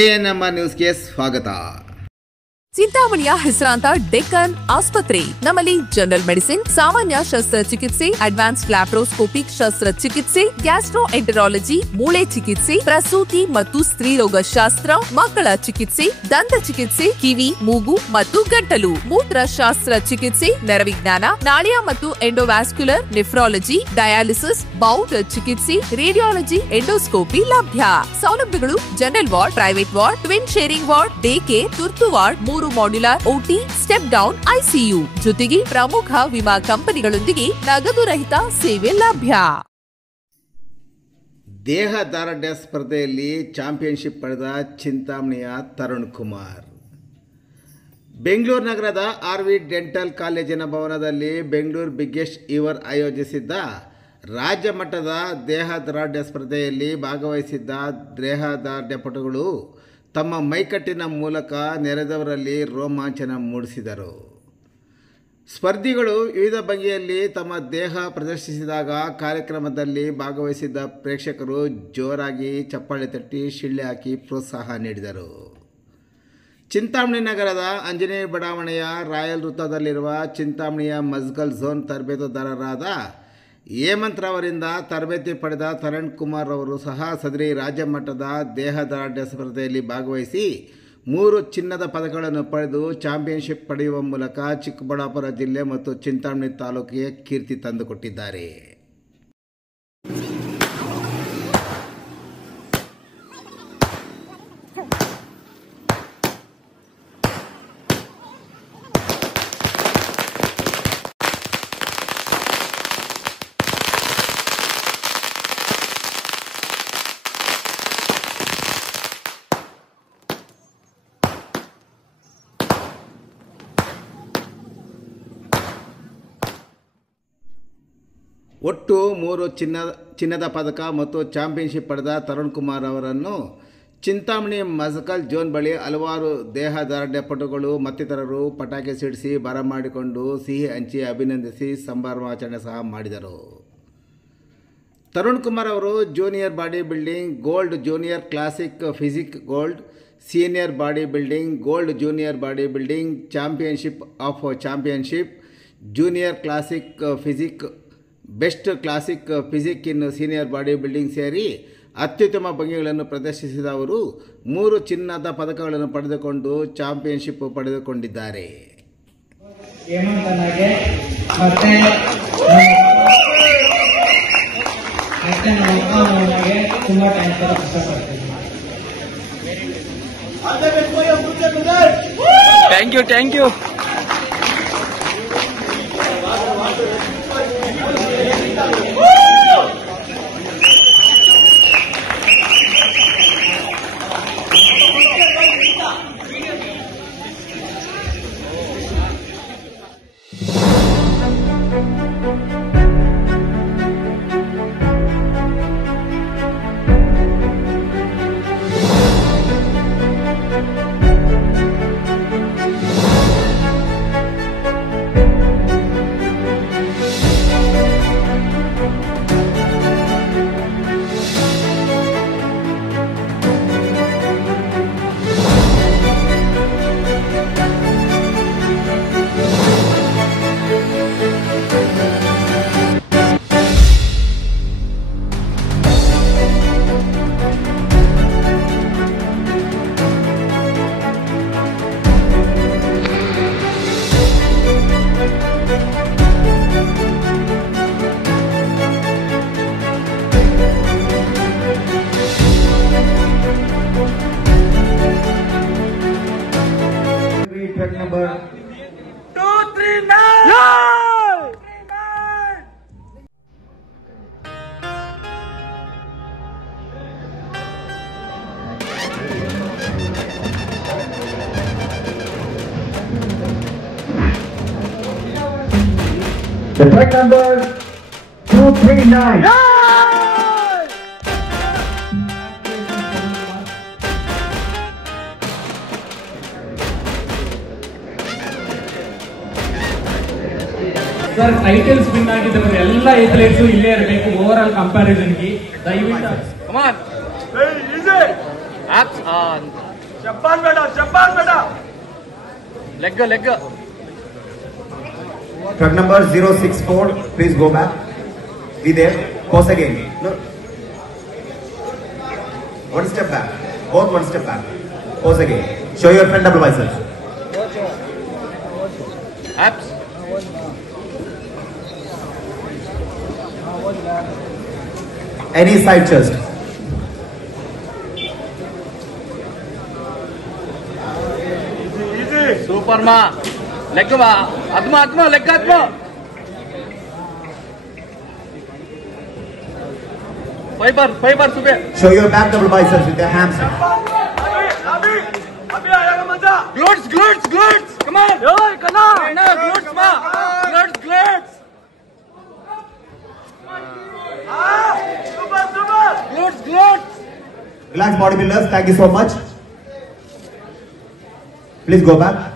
ANM ನ್ಯೂಸ್ಗೆ ಸ್ವಾಗತ. ಚಿಂತಾಮಣಿಯ ಹೆಸರಾಂತ ಡೆಕ್ಕನ್ ಆಸ್ಪತ್ರೆ. ನಮ್ಮಲ್ಲಿ ಜನರಲ್ ಮೆಡಿಸಿನ್, ಸಾಮಾನ್ಯ ಶಸ್ತ್ರಚಿಕಿತ್ಸೆ, ಅಡ್ವಾನ್ಸ್ಡ್ ಲ್ಯಾಪ್ರೋಸ್ಕೋಪಿಕ್ ಶಸ್ತ್ರಚಿಕಿತ್ಸೆ, ಗ್ಯಾಸ್ಟ್ರೋಎಂಟರಾಲಜಿ, ಮೂಳೆ ಚಿಕಿತ್ಸೆ, ಪ್ರಸೂತಿ ಮತ್ತು ಸ್ತ್ರೀರೋಗ ಶಾಸ್ತ್ರ, ಮಕ್ಕಳ ಚಿಕಿತ್ಸೆ, ದಂತ ಚಿಕಿತ್ಸೆ, ಕಿವಿ, ಮೂಗು ಮತ್ತು ಗಂಟಲು, ಮೂತ್ರ ಶಾಸ್ತ್ರ ಚಿಕಿತ್ಸೆ, ನರವಿಜ್ಞಾನ, ನಾಳಿಯ ಮತ್ತು ಎಂಡೋವ್ಯಾಸ್ಕ್ಯುಲರ್, ನೆಫ್ರಾಲಜಿ, ಡಯಾಲಿಸಿಸ್, ಬೌಲ್ ಚಿಕಿತ್ಸೆ, ರೇಡಿಯಾಲಜಿ, ಎಂಡೋಸ್ಕೋಪಿ ಲಭ್ಯ. ಸೌಲಭ್ಯಗಳು general ward, private ward, twin sharing ward, day care, ತುರ್ತು ward, modular OT, step down, ICU ಜೊತೆಗೆ ಪ್ರಮುಖ ವಿಮಾ ಕಂಪನಿಗಳೊಂದಿಗೆ ನಗದು ರಹಿತ ಸೇವೆ ಲಭ್ಯ. ದೇಹದಾರ್ಢ್ಯ ಸ್ಪರ್ಧೆಯಲ್ಲಿ ಚಾಂಪಿಯನ್ಶಿಪ್ ಪಡೆದ ಚಿಂತಾಮಣಿಯ ತರುಣ್ ಕುಮಾರ್. ಬೆಂಗಳೂರು ನಗರದ RV ಡೆಂಟಲ್ ಕಾಲೇಜಿನ ಭವನದಲ್ಲಿ ಬೆಂಗಳೂರು ಬಿಗ್ಗೆಸ್ಟ್ ಇವರ್ ಆಯೋಜಿಸಿದ್ದ ರಾಜ್ಯ ಮಟ್ಟದ ದೇಹದಾರ್ಢ್ಯ ಸ್ಪರ್ಧೆಯಲ್ಲಿ ಭಾಗವಹಿಸಿದ್ದ ದೇಹದಾರ್ಢ್ಯಪಟುಗಳು ತಮ್ಮ ಮೈಕಟ್ಟಿನ ಮೂಲಕ ನೆರೆದವರಲ್ಲಿ ರೋಮಾಂಚನ ಮೂಡಿಸಿದರು. ಸ್ಪರ್ಧಿಗಳು ವಿವಿಧ ಬಗೆಯಲ್ಲಿ ತಮ್ಮ ದೇಹ ಪ್ರದರ್ಶಿಸಿದಾಗ ಕಾರ್ಯಕ್ರಮದಲ್ಲಿ ಭಾಗವಹಿಸಿದ್ದ ಪ್ರೇಕ್ಷಕರು ಜೋರಾಗಿ ಚಪ್ಪಾಳೆ ತಟ್ಟಿ ಶಿಳ್ಳೆ ಹಾಕಿ ಪ್ರೋತ್ಸಾಹ ನೀಡಿದರು. ಚಿಂತಾಮಣಿ ನಗರದ ಆಂಜನೇಯ ಬಡಾವಣೆಯ ರಾಯಲ್ ವೃತ್ತದಲ್ಲಿರುವ ಚಿಂತಾಮಣಿಯ ಮಜ್ಗಲ್ ಝೋನ್ ತರಬೇತುದಾರರಾದ ಹೇಮಂತ್ ರವರಿಂದ ತರಬೇತಿ ಪಡೆದ ತರುಣ್ ಕುಮಾರ್ ಅವರು ಸಹ ಸದರಿ ರಾಜ್ಯ ಮಟ್ಟದ ದೇಹದಾರ್ಢ್ಯ ಸ್ಪರ್ಧೆಯಲ್ಲಿ ಭಾಗವಹಿಸಿ 3 ಚಿನ್ನದ ಪದಕಗಳನ್ನು ಪಡೆದು ಚಾಂಪಿಯನ್ಶಿಪ್ ಪಡೆಯುವ ಮೂಲಕ ಚಿಕ್ಕಬಳ್ಳಾಪುರ ಜಿಲ್ಲೆ ಮತ್ತು ಚಿಂತಾಮಣಿ ತಾಲೂಕಿಗೆ ಕೀರ್ತಿ ತಂದುಕೊಟ್ಟಿದ್ದಾರೆ. ಒಟ್ಟು 3 ಚಿನ್ನದ ಪದಕ ಮತ್ತು ಚಾಂಪಿಯನ್ಶಿಪ್ ಪಡೆದ ತರುಣ್ ಕುಮಾರ್ ಅವರನ್ನು ಚಿಂತಾಮಣಿ ಮಜ್ಗಲ್ ಝೋನ್ ಬಳಿ ಹಲವಾರು ದೇಹದಾರ್ಢ್ಯಪಟುಗಳು ಮತ್ತಿತರರು ಪಟಾಕಿ ಸಿಡಿಸಿ ಬರಮಾಡಿಕೊಂಡು ಸಿಹಿ ಹಂಚಿ ಅಭಿನಂದಿಸಿ ಸಂಭ್ರಮಾಚರಣೆ ಸಹ ಮಾಡಿದರು. ತರುಣ್ ಕುಮಾರ್ ಅವರು junior body building gold, junior classic physique gold, senior body building gold, junior body building championship of championship, junior classic physique, best classic physique in senior body building ಸೇರಿ ಅತ್ಯುತ್ತಮ ಭಂಗಿಗಳನ್ನು ಪ್ರದರ್ಶಿಸಿದ ಅವರು 3 ಚಿನ್ನದ ಪದಕಗಳನ್ನು ಪಡೆದುಕೊಂಡು ಚಾಂಪಿಯನ್ಶಿಪ್ ಪಡೆದುಕೊಂಡಿದ್ದಾರೆ. Thank you. Track number 239. the track number 239. Sir titles win ಆಗಿದ್ದವರು ಎಲ್ಲ ಅಥ್ಲೆಟ್ಸ್ ಇಲ್ಲೇ ಇರಬೇಕು ಓವರ್ ಆಲ್ ಕಂಪ್ಯಾರಿಸನ್ ಗೆ ದಯವಿಟ್ಟು Come on. Hey, easy. Apps on. Leg leg Truck number 064, please go back. Be there. Pause again. No. One step back. Both one step back. Pause again. Show your front double biceps. abs Any side chest. Super ಮಾ leg ಮಾ ಅದ್ಮ leg ಅದ್ಮ fibre ಸುಬೆ Show your back double biceps with your hamstring. glutes come on glutes ma glutes Relax bodybuilders. Thank you so much. Please go back.